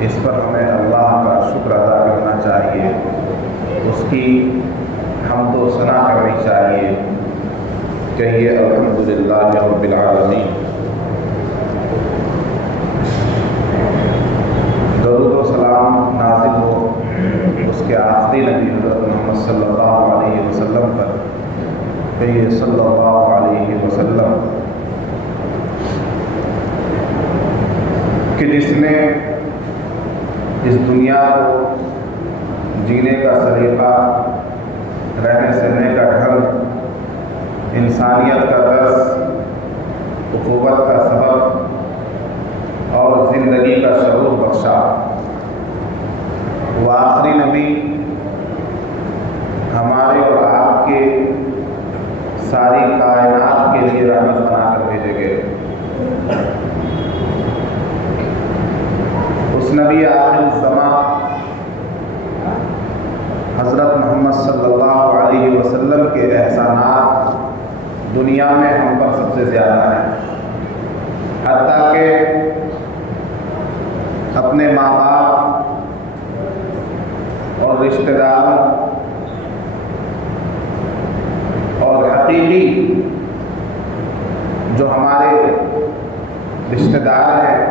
اس پر ہمیں اللہ کا شکر ادا کرنا چاہیے، اس کی حمد و ثنا کرنی چاہیے۔ کہیے الحمدللہ رب العالمین۔ درود و سلام نازل ہو اس کے آخری نبی حضرت محمد صلی اللہ علیہ وسلم پر۔ کہیے صلی اللہ علیہ وسلم، کہ جس نے اس دنیا کو جینے کا سلیقہ، رہنے سہنے کا ڈھنگ، انسانیت کا درس، اخوت کا سبق اور زندگی کا شعور بخشا۔ وہ آخری نبی ہمارے اور آپ کے ساری کائنات کے لیے رحمت بنا کر بھیجے گئے۔ اس نبی آخر الزمان حضرت محمد صلی اللہ علیہ وسلم کے احسانات دنیا میں ہم پر سب سے زیادہ ہیں، حتیٰ کہ اپنے ماں باپ اور رشتہ داروں اور حقیقی جو ہمارے رشتہ دار ہیں،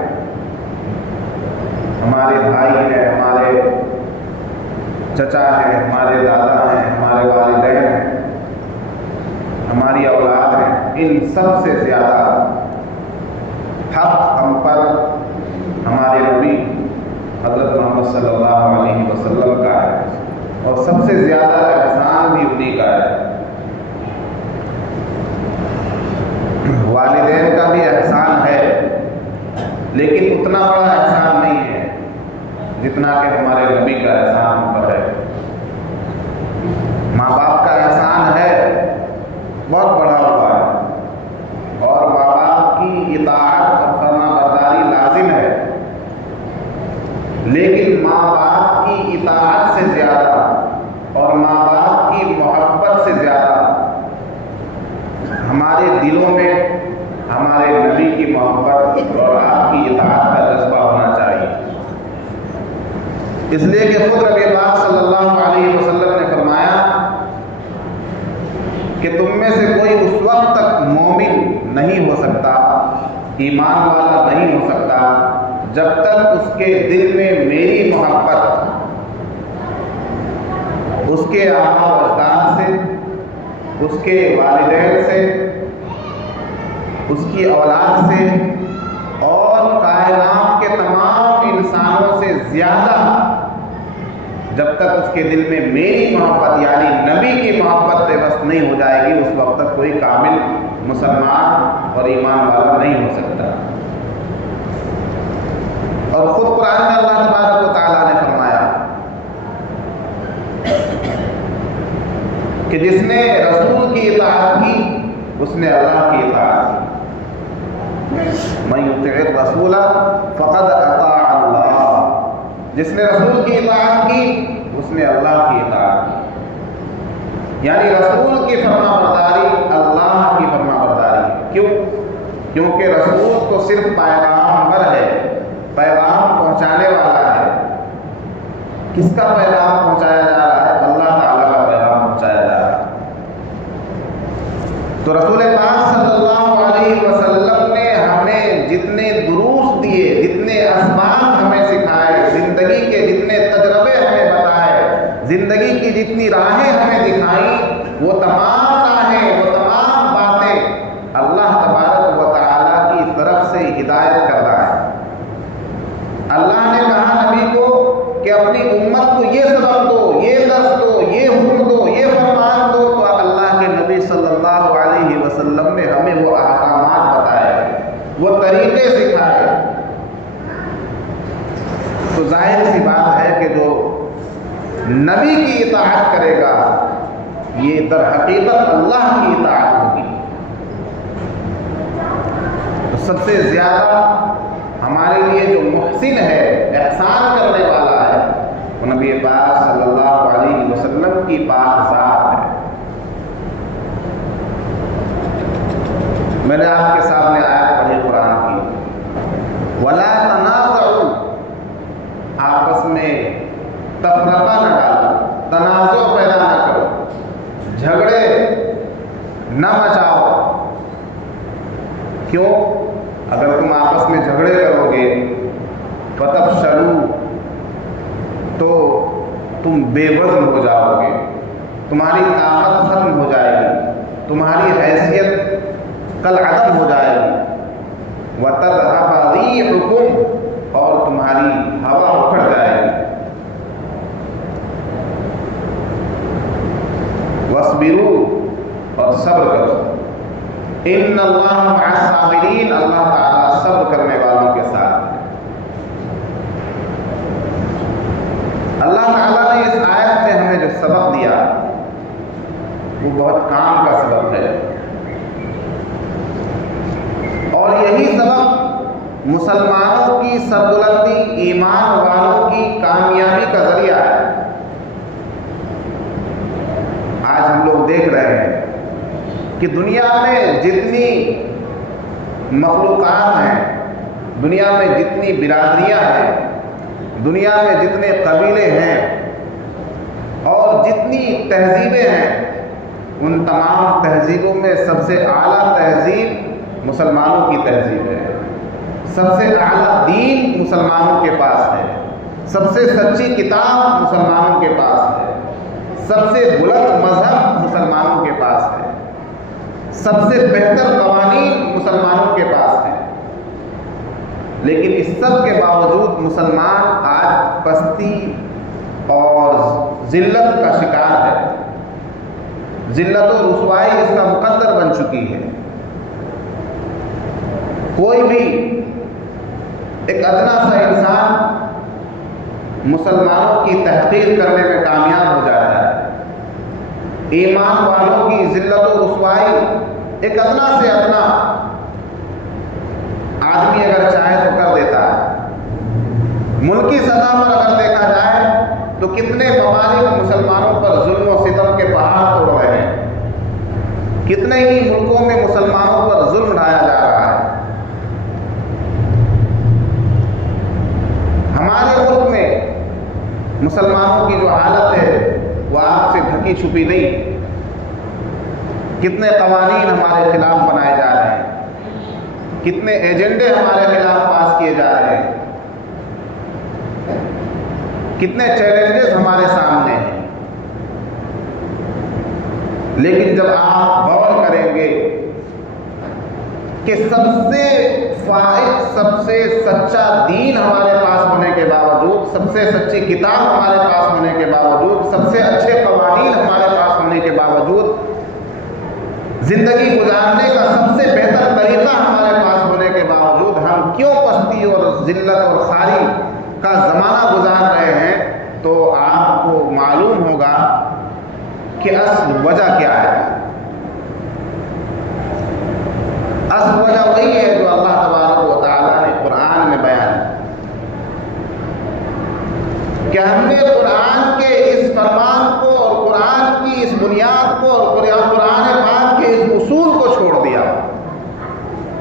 ہمارے بھائی ہیں، ہمارے چچا ہیں، ہمارے دادا ہیں، ہمارے والدین ہیں، ہماری اولاد ہیں، ان سب سے زیادہ حق ہم پر ہمارے نبی حضرت محمد صلی اللہ علیہ وسلم کا ہے، اور سب سے زیادہ احسان بھی انہی کا ہے۔ والدین کا بھی احسان ہے، لیکن اتنا بڑا احسان نہیں ہے جتنا کہ ہمارے نبی کا احسان ہم پر ہے۔ ماں باپ کا احسان ہے، بہت بڑا ہوا ہے، اور ماں باپ کی اطاعت اور فرما برداری لازم ہے، لیکن ماں باپ کی اطاعت سے زیادہ اور ماں باپ کی محبت سے زیادہ ہمارے دلوں میں ہمارے نبی کی محبت اور آپ کی اطاعت کا جذبہ ہونا چاہیے۔ اس لیے کہ خود نبی پاک صلی اللہ علیہ وسلم نے فرمایا کہ تم میں سے کوئی اس وقت تک مومن نہیں ہو سکتا، ایمان والا نہیں ہو سکتا، جب تک اس کے دل میں میری محبت اس کے آبا و اجداد سے، اس کے والدین سے، اس کی اولاد سے اور کائنات کے تمام انسانوں سے زیادہ جب تک اس کے دل میں میری محبت یعنی نبی کی محبت بس نہیں ہو جائے گی، اس وقت تک کوئی کامل مسلمان اور ایمان والا نہیں ہو سکتا۔ اور خود قرآن میں اللہ تبارک و تعالیٰ نے فرمایا کہ جس نے رسول کی اطاعت کی اس نے اللہ کی اطاعت کی۔ من یطع الرسول فقد اطاع اللہ، جس نے رسول کی اطاعت کی اس نے اللہ کی اطاعت کی، یعنی رسول کی فرما برداری اللہ کی فرما برداری۔ کیوں؟ کیونکہ رسول تو صرف پیغامبر ہے، پیغام پہنچانے والا ہے۔ کس کا پیغام پہنچایا جا رہا ہے؟ اللہ تعالیٰ کا پیغام پہنچایا جا رہا ہے۔ تو رسول پاک صلی اللہ علیہ وسلم نے ہمیں جتنے دروس دیے، جتنے اسباب ہمیں سکھائے، زندگی کے جتنے تجربے ہمیں بتائے، زندگی کی جتنی راہیں ہمیں دکھائیں، وہ تمام راہیں، وہ تمام باتیں اللہ تبارک و تعالیٰ کی طرف سے ہدایت کر رہا ہے۔ اللہ نے کہا نبی کو کہ اپنی امت کو یہ سبق دو، یہ درس دو، یہ حکم دو، یہ فرمان دو، تو اللہ کے نبی صلی اللہ علیہ وسلم نے ہمیں وہ احکامات بتائے، وہ طریقے سکھائے۔ تو ظاہر سی بات ہے کہ جو نبی کی اطاعت کرے گا یہ در حقیقت اللہ کی اطاعت ہوگی۔ تو سب سے زیادہ ہمارے لیے جو محسن ہے، احسان کرنے والا ہے، وہ نبی پاک صلی اللہ علیہ وسلم کی پاک ذات ہے۔ میں نے آپ کے سامنے آیت پڑھی قرآن کی، وَلَا تَنَازَعُوا بے وزن ہو جاؤ گے، تمہاری طاقت ختم ہو جائے گی، تمہاری حیثیت کل عدم ہو جائے گی، وَتَذْهَبَ رِيحُكُمْ، اور تمہاری ہوا اکھڑ جائے گی، وَاصْبِرُوا، اور صبر کرو، إِنَّ اللَّهَ مَعَ الصَّابِرِينَ، اللہ تعالیٰ صبر کرنے والوں کے ساتھ ہے۔ اللہ تعالیٰ نے اس آیت میں ہمیں جو سبق دیا وہ بہت کام کا سبق ہے، اور یہی سبق مسلمانوں کی سربلندی، ایمان والوں کی کامیابی کا ذریعہ ہے۔ آج ہم لوگ دیکھ رہے ہیں کہ دنیا میں جتنی مخلوقات ہیں، دنیا میں جتنی برادریاں ہیں، دنیا میں جتنے قبیلے ہیں اور جتنی تہذیبیں ہیں، ان تمام تہذیبوں میں سب سے اعلیٰ تہذیب مسلمانوں کی تہذیب ہے، سب سے اعلیٰ دین مسلمانوں کے پاس ہے، سب سے سچی کتاب مسلمانوں کے پاس ہے، سب سے بلند مذہب مسلمانوں کے پاس ہے، سب سے بہتر قوانین مسلمانوں کے پاس ہیں۔ لیکن اس سب کے باوجود مسلمان آج پستی اور ذلت کا شکار ہے، ذلت و رسوائی اس کا مقدر بن چکی ہے۔ کوئی بھی ایک ادنا سا انسان مسلمانوں کی تحقیر کرنے میں کامیاب ہو جاتا ہے، ایمان والوں کی ذلت و رسوائی ایک ادنا سے ادنا آدمی اگر چاہے تو کر دیتا ہے۔ ملکی سطح پر اگر دیکھا جائے تو کتنے ممالک مسلمانوں پر ظلم و ستم کے پہاڑ توڑ رہے ہیں، کتنے ہی ملکوں میں مسلمانوں پر ظلم ڈھایا جا رہا ہے۔ ہمارے ملک میں مسلمانوں کی جو حالت ہے وہ آپ سے ڈھکی چھپی نہیں، کتنے قوانین ہمارے خلاف بنائے جا رہے ہیں، کتنے ایجنڈے ہمارے خلاف پاس کیے جا رہے ہیں، کتنے چیلنجز ہمارے سامنے ہیں۔ لیکن جب آپ غور کریں گے کہ سب سے فائق، سب سے سچا دین ہمارے پاس ہونے کے باوجود، سب سے سچی کتاب ہمارے پاس ہونے کے باوجود، سب سے اچھے قوانین ہمارے پاس ہونے کے باوجود، زندگی گزارنے کا سب سے بہتر طریقہ ہمارے پاس ہونے کے باوجود، ہم کیوں پستی اور ذلت اور خواری کا زمانہ گزار رہے ہیں؟ تو آپ کو معلوم ہوگا کہ اصل وجہ کیا ہے۔ اصل وجہ وہی ہے جو اللہ تبارک و تعالیٰ نے قرآن میں بیان کہ ہم نے قرآن کے اس فرمان کو اور قرآن کی اس بنیاد کو اور قرآن پاک کے اس اصول کو چھوڑ دیا۔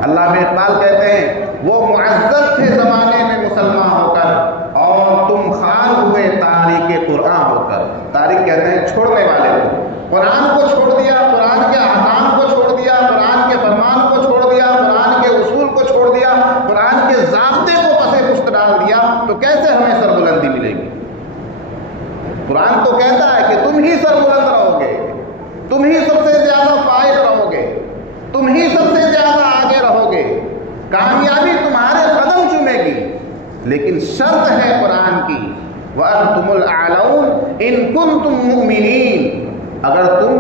اللہ میں اقبال کہتے ہیں وہ معزز تھے زمانے میں مسلمان ہو کر، اور تم خان ہوئے تاریخ قرآن ہو کر۔ تاریخ کہتے ہیں چھوڑنے والے کو، قرآن کو چھوڑ دیا، قرآن کے احکام کو چھوڑ دیا، قرآن کے فرمان کو چھوڑ دیا، قرآن کے اصول کو چھوڑ دیا، قرآن کے ضابطے کو پس پشت ڈال دیا، تو کیسے ہمیں سربلندی ملے گی؟ قرآن تو کہتا ہے کہ تم ہی سربلند رہو گے، تم ہی سب سے زیادہ فائز رہو گے، تم ہی سب سے زیادہ آگے رہو گے، کامیابی تمہارے قدم چومے گی۔ لیکن شرط ہے قرآن کی وَأَنْتُمُ الْأَعْلَوْنَ إِن كُنتُم مُؤْمِنِينَ، اگر تم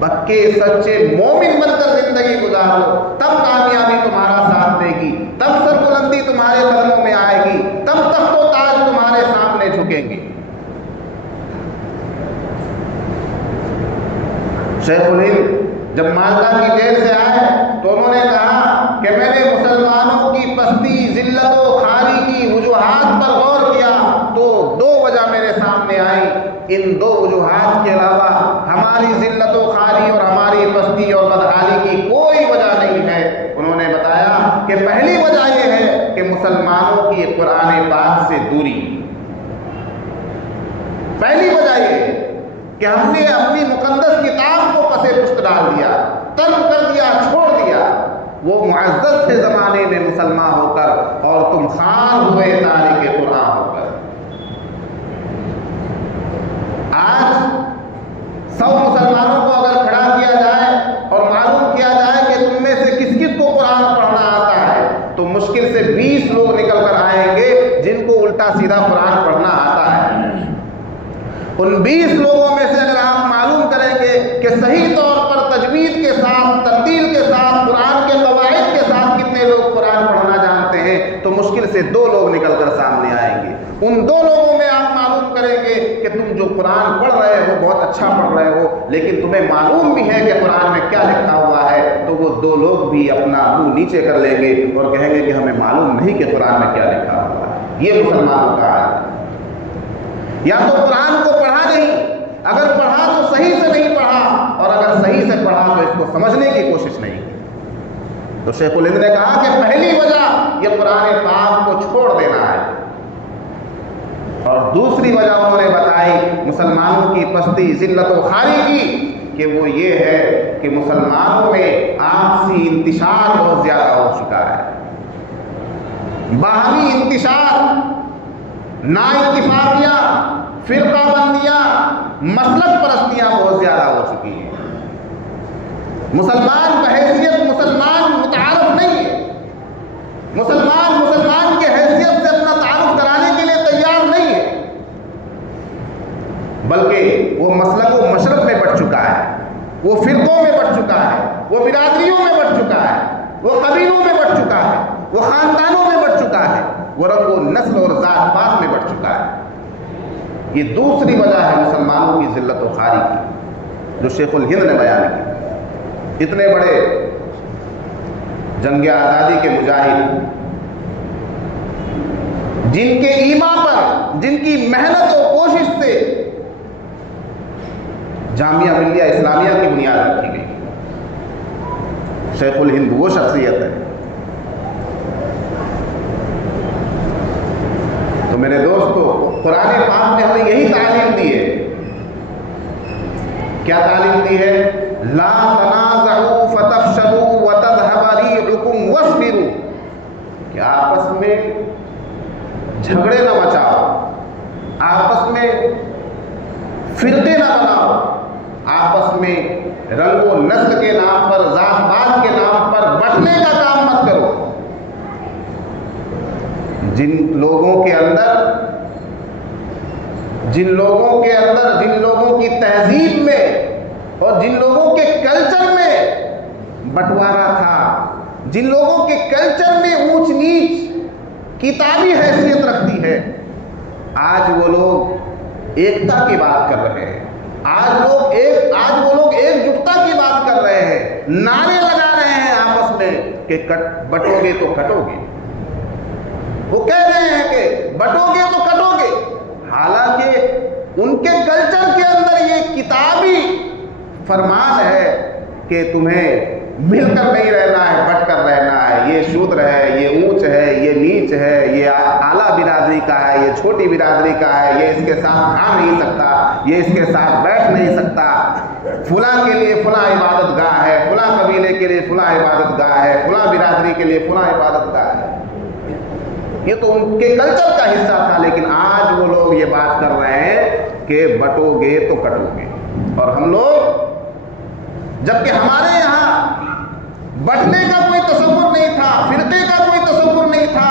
پکے سچے مومن بن کر زندگی گزارو تب کامیابی تمہارا ساتھ دے گی، تب سربلندی تمہارے قدموں میں آئے گی، تب تخت و تاج تمہارے سامنے جھکیں گے۔ شیخ الہند جب مالدہ کی جیل سے آئے تو انہوں نے کہا کہ میں نے مسلمانوں کی پستی، ذلت و خواری کی وجوہات پر غور کیا تو دو وجہ میرے سامنے آئی، ان دو وجوہات کے علاوہ ہماری ذلت و خواری اور ہماری پستی اور بدحالی کی کوئی وجہ نہیں ہے۔ انہوں نے بتایا کہ پہلی وجہ یہ ہے کہ مسلمانوں کی قرآن پاک سے دوری، پہلی وجہ یہ ہے کہ ہم نے اپنی مقدس کتاب کو پس پشت ڈال دیا، ترک کر دیا، چھوڑ دیا۔ وہ معزز تھے زمانے میں مسلمان ہو کر، اور تم خان ہوئے تاریخ قرآن ہو کر۔ الٹا سیدھا قرآن پڑھنا آتا ہے، ان 20 لوگوں میں سے اگر آپ معلوم کریں گے کہ صحیح طور پر تجوید کے ساتھ، ترتیل کے ساتھ، قرآن کے قواعد کے ساتھ کتنے لوگ قرآن پڑھنا جانتے ہیں، تو مشکل سے 2 لوگ نکل کر سامنے آئیں گے۔ ان 2 لوگوں میں آپ معلوم کریں گے کہ تم جو قرآن پڑھ رہے ہو بہت اچھا پڑھ رہے ہو، لیکن تمہیں معلوم بھی ہے کہ قرآن میں کیا لکھا ہوا ہے، تو وہ 2 لوگ بھی اپنا منہ نیچے کر لیں گے اور کہیں گے کہ ہمیں معلوم نہیں کہ قرآن میں کیا لکھا ہوا ہے۔ یہ مسلمانوں کا حال ہے۔ یا تو قرآن کو پڑھا نہیں، اگر پڑھا تو صحیح سے نہیں پڑھا، اور اگر صحیح سے پڑھا تو اس کو سمجھنے کی کوشش نہیں کی۔ تو شیخ الہند نے کہا کہ پہلی وجہ یہ قرآن پاک کو چھوڑ دینا ہے، اور دوسری وجہ انہوں نے بتائی مسلمانوں کی پستی، ذلت و خواری کی، کہ وہ یہ ہے کہ مسلمانوں میں آپسی انتشار بہت زیادہ ہو چکا ہے، باہمی انتشار، نا اتفاقیاں، فرقہ بندیاں، مسلک پرستیاں بہت زیادہ ہو چکی ہیں۔ مسلمان بحیثیت مسلمان متعارف نہیں ہے، مسلمان کی حیثیت سے اپنا تعارف کرانے کے لیے تیار نہیں ہے، بلکہ وہ مسلک و مشرب میں بٹ چکا ہے، وہ فرقوں میں بٹ چکا ہے، وہ برادریوں میں بٹ چکا ہے، وہ قبیلوں میں بٹ چکا ہے، وہ خاندانوں میں بٹ چکا ہے، وہ رنگ و نسل اور ذات پات میں بٹ چکا ہے۔ یہ دوسری وجہ ہے مسلمانوں کی ذلت و خواری کی، جو شیخ الہند نے بیان کی۔ اتنے بڑے جنگ آزادی کے مجاہد، جن کے ایمان پر، جن کی محنت و کوشش سے جامعہ ملیہ اسلامیہ کی بنیاد رکھی گئی، شیخ الہند وہ شخصیت ہے۔ تو میرے دوستو، قرآن پاک نے ہمیں یہی تعلیم دی ہے۔ کیا تعلیم دی ہے؟ لا تنازعوا فتفشلوا وتذهب ريحكم واصبروا، کہ آپس میں جھگڑے نہ مچاؤ، آپس میں فرقے نہ بناؤ، آپس میں رنگ و نسل کے نام پر، ذات پات کے نام پر بٹنے کا کام مت کرو۔ جن لوگوں کے اندر، جن لوگوں کی تہذیب میں اور جن لوگوں کے کلچر میں بٹوارا تھا، جن لوگوں کے کلچر میں اونچ نیچ کتابی حیثیت رکھتی ہے، آج وہ لوگ ایکتا کی بات کر رہے ہیں، آج وہ لوگ ایک جٹتا کی بات کر رہے ہیں، نعرے لگا رہے ہیں آپس میں کہ بٹو گے تو کٹو گے۔ وہ کہہ رہے ہیں کہ بٹو گے تو کٹو گے، حالانکہ ان کے کلچر کے اندر یہ کتابی فرمان ہے کہ تمہیں مل کر نہیں رہنا ہے، بٹ کر رہنا ہے۔ یہ شودر ہے، یہ اونچ ہے، یہ نیچ ہے، یہ اعلیٰ برادری کا ہے، یہ چھوٹی برادری کا ہے، یہ اس کے ساتھ کھا نہیں سکتا، یہ اس کے ساتھ بیٹھ نہیں سکتا، فلاں کے لیے فلاں عبادت گاہ ہے، فلاں قبیلے کے لیے فلاں عبادت گاہ ہے، فلاں برادری کے لیے فلاں عبادت گاہ ہے۔ یہ تو ان کے کلچر کا حصہ تھا، لیکن آج وہ لوگ یہ بات کر رہے ہیں کہ بٹو گے تو کٹو گے۔ اور ہم لوگ، جبکہ ہمارے یہاں بٹنے کا کوئی تصور نہیں تھا، فرقے کا کوئی تصور نہیں تھا،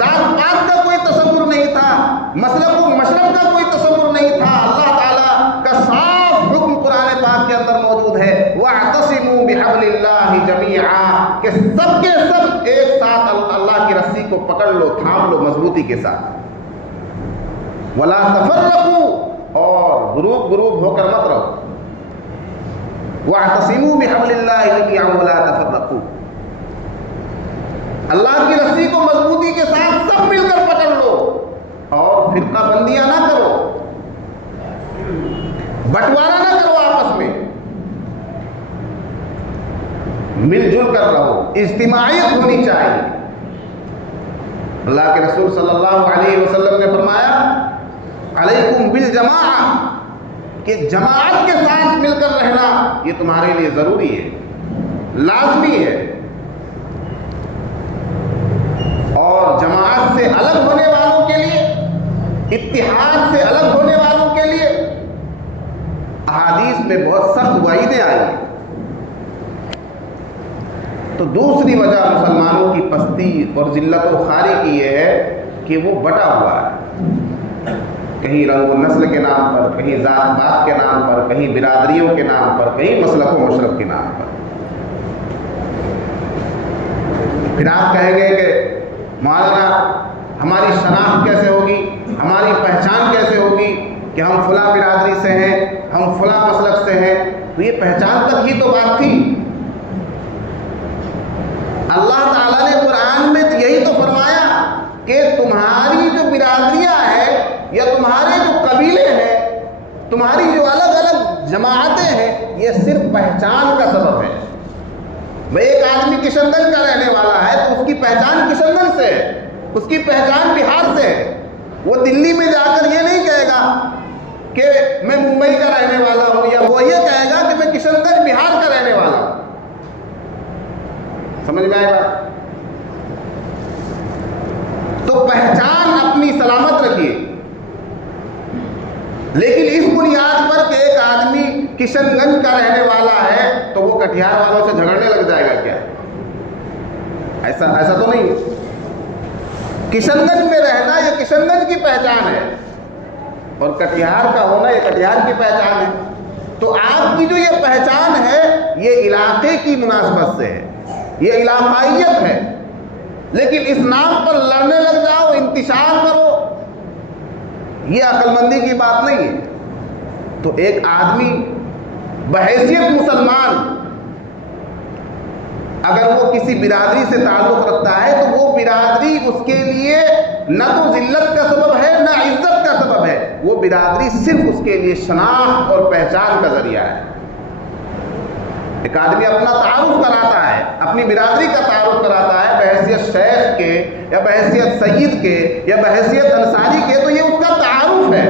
ذات پات کا کوئی تصور نہیں تھا، مسلک و مشرب کا کوئی تصور نہیں تھا، اللہ تعالیٰ کا صاف حکم قرآن پاک کے اندر موجود ہے، وَاعْتَصِمُوا بِحَبْلِ اللَّهِ جَمِيعًا، کہ سب کے سب ایک ساتھ اللہ کی رسی کو پکڑ لو، تھام لو مضبوطی کے ساتھ، وَلَا تَفَرَّقُوا، اور گروپ ہو کر مت رہو، وَاعْتَصِمُوا بِحَبْلِ اللَّهِ جَمِيعًا وَلَا تَفَرَّقُوا، اللہ کی رسی کو مضبوطی کے ساتھ سب مل کر پکڑ لو، اور فرقہ بندیاں نہ کرو، بٹوارا نہ کرو، آپس میں مل جل کر رہو، اجتماعیت ہونی چاہیے۔ اللہ کے رسول صلی اللہ علیہ وسلم نے فرمایا علیکم بالجماعہ، کہ جماعت کے ساتھ مل کر رہنا یہ تمہارے لیے ضروری ہے، لازمی ہے۔ اور جماعت سے الگ ہونے والوں کے لیے، اتحاد سے الگ ہونے والوں کے لیے احادیث میں بہت سخت وعیدیں آئی ہیں۔ تو دوسری وجہ مسلمانوں کی پستی اور ذلت و خواری کی یہ ہے کہ وہ بٹا ہوا ہے، کہیں رنگ و نسل کے نام پر، کہیں ذات پات کے نام پر، کہیں برادریوں کے نام پر، کہیں مسلک و مشرب کے نام پر۔ پھر آپ کہیں گے کہ مولانا ہماری شناخت کیسے ہوگی، ہماری پہچان کیسے ہوگی کہ ہم فلاں برادری سے ہیں، ہم فلاں مسلک سے ہیں؟ تو یہ پہچان تک ہی تو بات تھی۔ اللہ تعالیٰ نے قرآن میں یہی تو فرمایا کہ تمہاری جو برادریاں ہیں یا تمہارے جو قبیلے ہیں، تمہاری جو الگ الگ جماعتیں ہیں، یہ صرف پہچان کا سبب ہے۔ بھائی ایک آدمی کشن گنج کا رہنے والا ہے تو اس کی پہچان کشن گنج سے ہے، اس کی پہچان بہار سے ہے۔ وہ دلی میں جا کر یہ نہیں کہے گا کہ میں ممبئی کا رہنے والا ہوں، یا وہ یہ کہے گا کہ میں کشن گنج بہار کا رہنے والا ہوں۔ سمجھ میں آئے گا؟ تو پہچان اپنی سلامت رکھیے، لیکن اس بنیاد پر کہ ایک آدمی کشن گنج کا رہنے والا ہے تو وہ کٹیہار والوں سے جھگڑنے لگ جائے گا کیا؟ ایسا تو نہیں۔ کشن گنج میں رہنا یہ کشن گنج کی پہچان ہے، اور کٹیہار کا ہونا یہ کٹیہار کی پہچان ہے۔ تو آپ کی جو یہ پہچان ہے یہ علاقے کی مناسبت سے ہے، یہ علاقائیت ہے، لیکن اس نام پر لڑنے لگ جاؤ، انتشار کرو، یہ عقل مندی کی بات نہیں ہے۔ تو ایک آدمی بحیثیت مسلمان اگر وہ کسی برادری سے تعلق رکھتا ہے تو وہ برادری اس کے لیے نہ تو ذلت کا سبب ہے نہ عزت کا سبب ہے، وہ برادری صرف اس کے لیے شناخت اور پہچان کا ذریعہ ہے۔ ایک آدمی اپنا تعارف کراتا ہے، اپنی برادری کا تعارف کراتا ہے بحیثیت شیخ کے یا بحیثیت سید کے یا بحیثیت انصاری کے، تو یہ اس کا تعارف ہے۔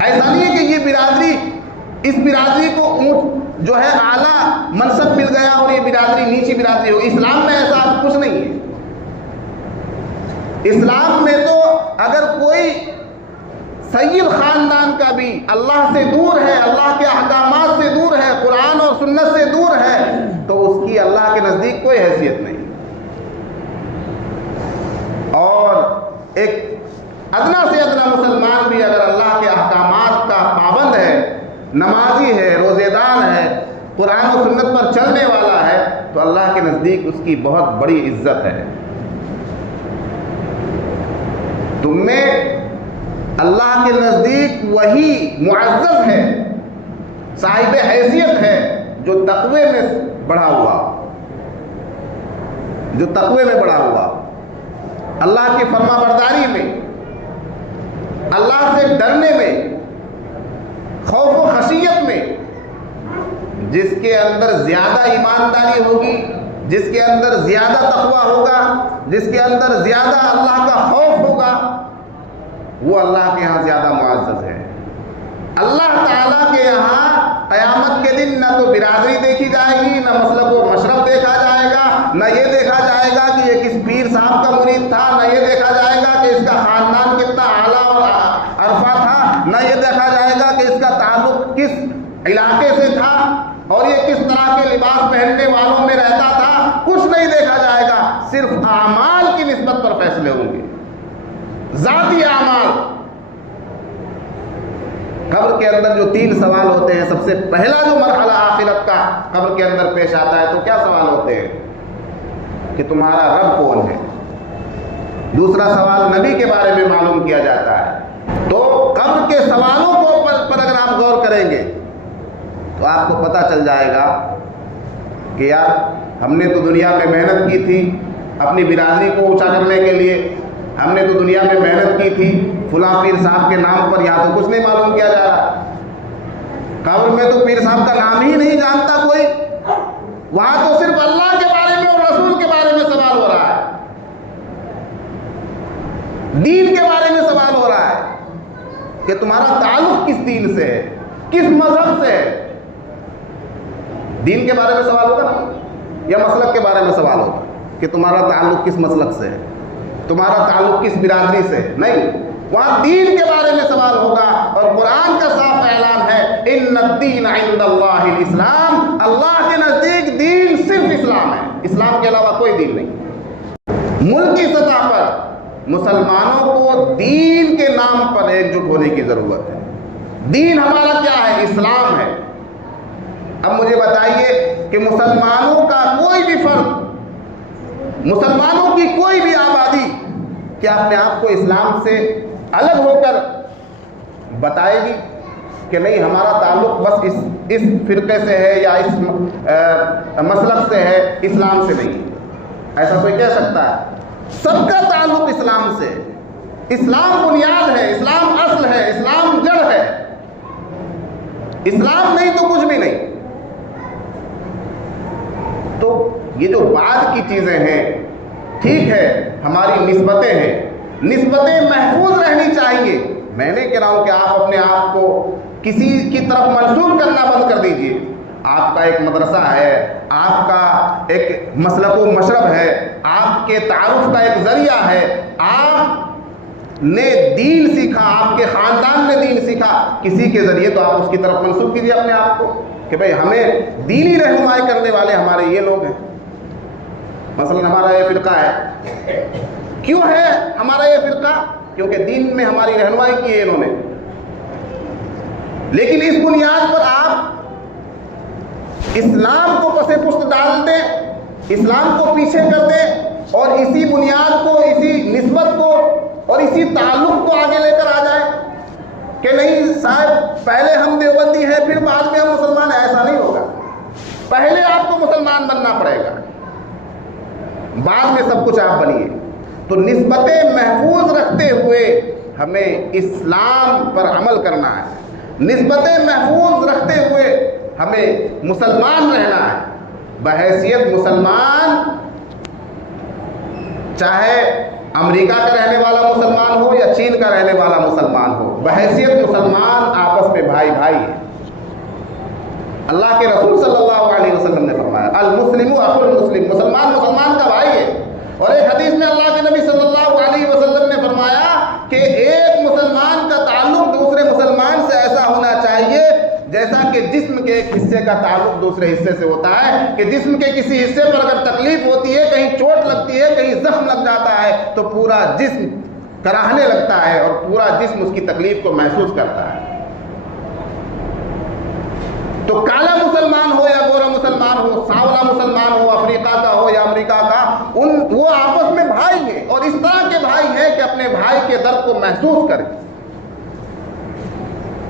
ایسا نہیں ہے کہ یہ برادری، اس برادری کو اونچ جو ہے اعلیٰ منصب مل گیا اور یہ برادری نیچی برادری ہو۔ اسلام میں ایسا کچھ نہیں ہے۔ اسلام میں تو اگر کوئی سید خاندان کا بھی اللہ سے دور ہے، اللہ کے احکامات سے دور ہے، قرآن اور سنت سے دور ہے، تو اس کی اللہ کے نزدیک کوئی حیثیت نہیں۔ اور ایک ادنا سے ادنا مسلمان بھی اگر اللہ کے احکامات کا پابند ہے، نمازی ہے، روزے دار ہے، قرآن و سنت پر چلنے والا ہے، تو اللہ کے نزدیک اس کی بہت بڑی عزت ہے۔ تم میں اللہ کے نزدیک وہی معزز ہے، صاحب حیثیت ہے جو تقوی میں بڑھا ہوا، جو تقوی میں بڑھا ہوا، اللہ کی فرما برداری میں، اللہ سے ڈرنے میں، خوف و خشیت میں۔ جس کے اندر زیادہ ایمانداری ہوگی، جس کے اندر زیادہ تقوی ہوگا، جس کے اندر زیادہ اللہ کا خوف ہوگا، وہ اللہ کے یہاں زیادہ معزز ہے۔ اللہ تعالیٰ کے یہاں قیامت کے دن نہ تو برادری دیکھی جائے گی، نہ مسلک و مشرب دیکھا جائے گا، نہ یہ دیکھا جائے گا کہ یہ کس پیر صاحب کا مرید تھا، نہ یہ دیکھا جائے گا کہ اس کا خاندان کتنا اعلیٰ اور عرفہ تھا، نہ یہ دیکھا جائے گا کہ اس کا تعلق کس علاقے سے تھا اور یہ کس طرح کے لباس پہننے والوں میں رہتا تھا، کچھ نہیں دیکھا جائے گا۔ صرف اعمال کی نسبت پر فیصلے ہوں گے، ذاتی اعمال۔ قبر کے اندر جو 3 سوال ہوتے ہیں، سب سے پہلا جو مرحلہ آخرت کا قبر کے اندر پیش آتا ہے تو کیا سوال ہوتے ہیں؟ کہ تمہارا رب کون ہے؟ دوسرا سوال نبی کے بارے میں معلوم کیا جاتا ہے۔ تو قبر کے سوالوں پر اگر آپ غور کریں گے تو آپ کو پتہ چل جائے گا کہ یار ہم نے تو دنیا میں محنت کی تھی اپنی برادری کو اونچا کرنے کے لیے، ہم نے تو دنیا میں محنت کی تھی فلاں پیر صاحب کے نام پر، یہاں تو کچھ نہیں معلوم کیا جا رہا۔ قبر میں تو پیر صاحب کا نام ہی نہیں جانتا کوئی، وہاں تو صرف اللہ کے بارے میں اور رسول کے بارے میں سوال ہو رہا ہے، دین کے بارے میں سوال ہو رہا ہے کہ تمہارا تعلق کس دین سے ہے، کس مذہب سے ہے۔ دین کے بارے میں سوال ہوگا نا، یا مسلک کے بارے میں سوال ہوگا کہ تمہارا تعلق کس مسلک سے ہے، تمہارا تعلق کس برادری سے ہے؟ نہیں، وہاں دین کے بارے میں سوال ہوگا۔ اور قرآن کا صاف اعلان ہے ان الدین عند اللہ الاسلام، اللہ کے نزدیک دین صرف اسلام ہے، اسلام کے علاوہ کوئی دین نہیں۔ ملکی سطح پر مسلمانوں کو دین کے نام پر ایک جٹ ہونے کی ضرورت ہے. دین ہمارا کیا ہے؟ اسلام ہے. اب مجھے بتائیے کہ مسلمانوں کا کوئی بھی فرد، مسلمانوں کی کوئی بھی آبادی کیا اپنے آپ کو اسلام سے الگ ہو کر بتائے گی کہ نہیں ہمارا تعلق بس اس فرقے سے ہے یا اس مسلک سے ہے، اسلام سے نہیں؟ ایسا کوئی کہہ سکتا ہے؟ سب کا تعلق اسلام سے. اسلام بنیاد ہے، اسلام اصل ہے، اسلام جڑ ہے. اسلام نہیں تو کچھ بھی نہیں. تو یہ جو بعد کی چیزیں ہیں، ٹھیک ہے ہماری نسبتیں ہیں، نسبتیں محفوظ رہنی چاہیے. میں نہیں کہہ رہا ہوں کہ آپ اپنے آپ کو کسی کی طرف منسوب کرنا بند کر دیجئے. آپ کا ایک مدرسہ ہے، آپ کا ایک مسلک و مشرب ہے، آپ کے تعارف کا ایک ذریعہ ہے. آپ نے دین سیکھا، آپ کے خاندان نے دین سیکھا، کسی کے ذریعے تو آپ اس کی طرف منسوب کیجئے اپنے آپ کو کہ بھئی ہمیں دینی رہنمائی کرنے والے ہمارے یہ لوگ ہیں. مثلا ہمارا یہ فرقہ ہے. کیوں ہے ہمارا یہ فرقہ؟ کیونکہ دین میں ہماری رہنمائی کی ہے انہوں نے. لیکن اس بنیاد پر آپ اسلام کو پس پشت ڈال دیں، اسلام کو پیچھے کر دیں اور اسی بنیاد کو، اسی نسبت کو اور اسی تعلق کو آگے لے کر آ جائیں کہ نہیں صاحب پہلے ہم دیوبندی ہیں پھر بعد میں ہم مسلمان ہیں. ایسا نہیں ہوگا. پہلے آپ کو مسلمان بننا پڑے گا، بعد میں سب کچھ آپ بنیے. تو نسبتیں محفوظ رکھتے ہوئے ہمیں اسلام پر عمل کرنا ہے. نسبتیں محفوظ رکھتے ہوئے ہمیں مسلمان رہنا ہے. بحیثیت مسلمان، چاہے امریکہ کا رہنے والا مسلمان ہو یا چین کا رہنے والا مسلمان ہو، بحیثیت مسلمان آپس میں بھائی بھائی ہیں. اللہ کے رسول صلی اللہ علیہ وسلم نے فرمایا المسلم اخو المسلم، مسلمان مسلمان کا بھائی ہے. اور ایک حدیث میں اللہ کے نبی صلی اللہ علیہ وسلم نے فرمایا کہ ایک مسلمان کا تعلق دوسرے مسلمان سے ایسا ہونا چاہیے جیسا کہ جسم کے ایک حصے کا تعلق دوسرے حصے سے ہوتا ہے، کہ جسم کے کسی حصے پر اگر تکلیف ہوتی ہے، کہیں چوٹ لگتی ہے، کہیں زخم لگ جاتا ہے تو پورا جسم کراہنے لگتا ہے اور پورا جسم اس کی تکلیف کو محسوس کرتا ہے. تو کالا مسلمان ہو یا گورا مسلمان ہو، سانولا مسلمان ہو، افریقہ کا ہو یا امریکہ کا، وہ آپس میں بھائی ہیں اور اس طرح کے بھائی ہیں کہ اپنے بھائی کے درد کو محسوس کریں.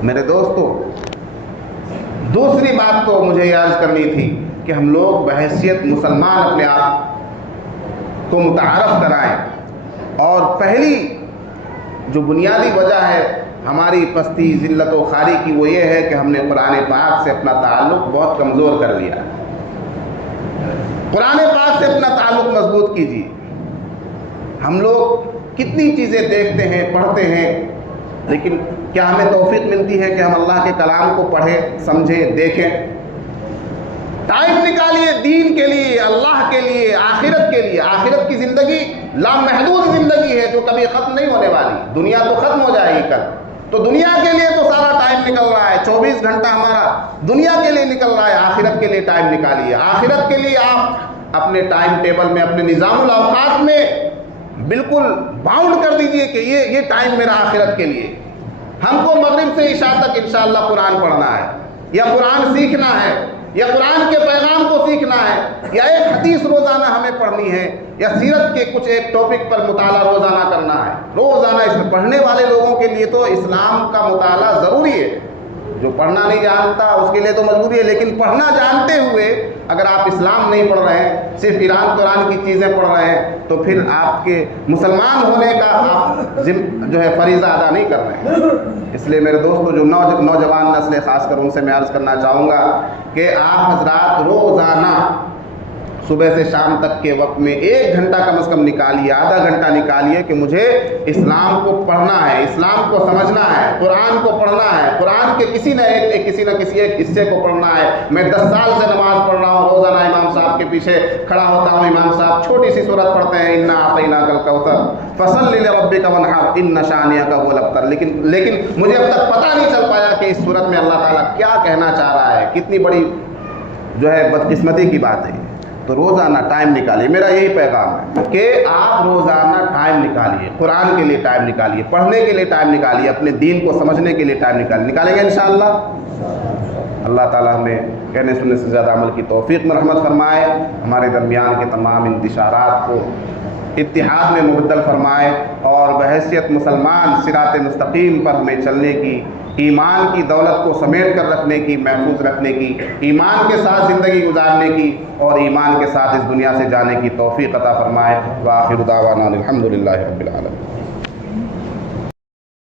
میرے دوستو، دوسری بات تو مجھے یہ عرض کرنی تھی کہ ہم لوگ بحیثیت مسلمان اپنے آپ کو متعارف کرائیں. اور پہلی جو بنیادی وجہ ہے ہماری پستی، ذلت و خواری کی، وہ یہ ہے کہ ہم نے قرآن پاک سے اپنا تعلق بہت کمزور کر لیا. قرآن پاک سے اپنا تعلق مضبوط کیجیے. ہم لوگ کتنی چیزیں دیکھتے ہیں، پڑھتے ہیں، لیکن کیا ہمیں توفیق ملتی ہے کہ ہم اللہ کے کلام کو پڑھیں، سمجھیں، دیکھیں؟ ٹائم نکالیے دین کے لیے، اللہ کے لیے، آخرت کے لیے. آخرت کی زندگی لامحدود زندگی ہے جو کبھی ختم نہیں ہونے والی. دنیا تو ختم ہو جائے گی کل، تو دنیا کے لیے تو سارا ٹائم نکل رہا ہے. 24 گھنٹہ ہمارا دنیا کے لیے نکل رہا ہے. آخرت کے لیے ٹائم نکالیے. آخرت کے لیے آپ اپنے ٹائم ٹیبل میں، اپنے نظام الاوقات میں بالکل باؤنڈ کر دیجئے کہ یہ ٹائم میرا آخرت کے لیے. ہم کو مغرب سے عشاء تک انشاءاللہ قرآن پڑھنا ہے، یا قرآن سیکھنا ہے، یا قرآن کے پیغام کو سیکھنا ہے، یا ایک حدیث روزانہ ہمیں پڑھنی ہے، یا سیرت کے کچھ ایک ٹاپک پر مطالعہ روزانہ کرنا ہے. روزانہ اس میں پڑھنے والے لوگوں کے لیے تو اسلام کا مطالعہ ضروری ہے. جو پڑھنا نہیں جانتا اس کے لیے تو مجبوری ہے، لیکن پڑھنا جانتے ہوئے اگر آپ اسلام نہیں پڑھ رہے ہیں، صرف ایران قرآن کی چیزیں پڑھ رہے ہیں، تو پھر آپ کے مسلمان ہونے کا آپ جو ہے فریضہ ادا نہیں کر رہے ہیں. اس لیے میرے دوستو، جو نوجوان نسل خاص کر ان سے میں عرض کرنا چاہوں گا کہ آپ حضرات روزانہ صبح سے شام تک کے وقت میں 1 گھنٹہ کم از کم نکالیے، آدھا گھنٹہ نکالیے کہ مجھے اسلام کو پڑھنا ہے، اسلام کو سمجھنا ہے، قرآن کو پڑھنا ہے، قرآن کے کسی نہ کسی ایک حصے کو پڑھنا ہے. میں 10 سال سے نماز پڑھ رہا ہوں، روزانہ امام صاحب کے پیچھے کھڑا ہوتا ہوں. امام صاحب چھوٹی سی سورت پڑھتے ہیں، انا اعطیناک الکوثر فصل لربک وانحر ان شانئک هو الابتر. لیکن مجھے اب تک پتہ نہیں چل پایا کہ اس سورت میں اللہ تعالیٰ کیا کہنا چاہ رہا ہے. کتنی بڑی جو ہے بدقسمتی کی بات ہے. تو روزانہ ٹائم نکالیے. میرا یہی پیغام ہے کہ آپ روزانہ ٹائم نکالیے, قرآن کے لیے ٹائم نکالیے, پڑھنے کے لیے ٹائم نکالیے, اپنے دین کو سمجھنے کے لیے ٹائم نکالیں گے انشاءاللہ. اللہ تعالیٰ ہمیں کہنے سننے سے زیادہ عمل کی توفیق میں رحمت فرمائے, ہمارے درمیان کے تمام انتشارات کو اتحاد میں مبدل فرمائے, اور بحیثیت مسلمان صراط مستقیم پر ہمیں چلنے کی, ایمان کی دولت کو سمیٹ کر رکھنے کی, محفوظ رکھنے کی, ایمان کے ساتھ زندگی گزارنے کی, اور ایمان کے ساتھ اس دنیا سے جانے کی توفیق عطا فرمائے. وآخر دعوانا الحمدللہ رب العالمین.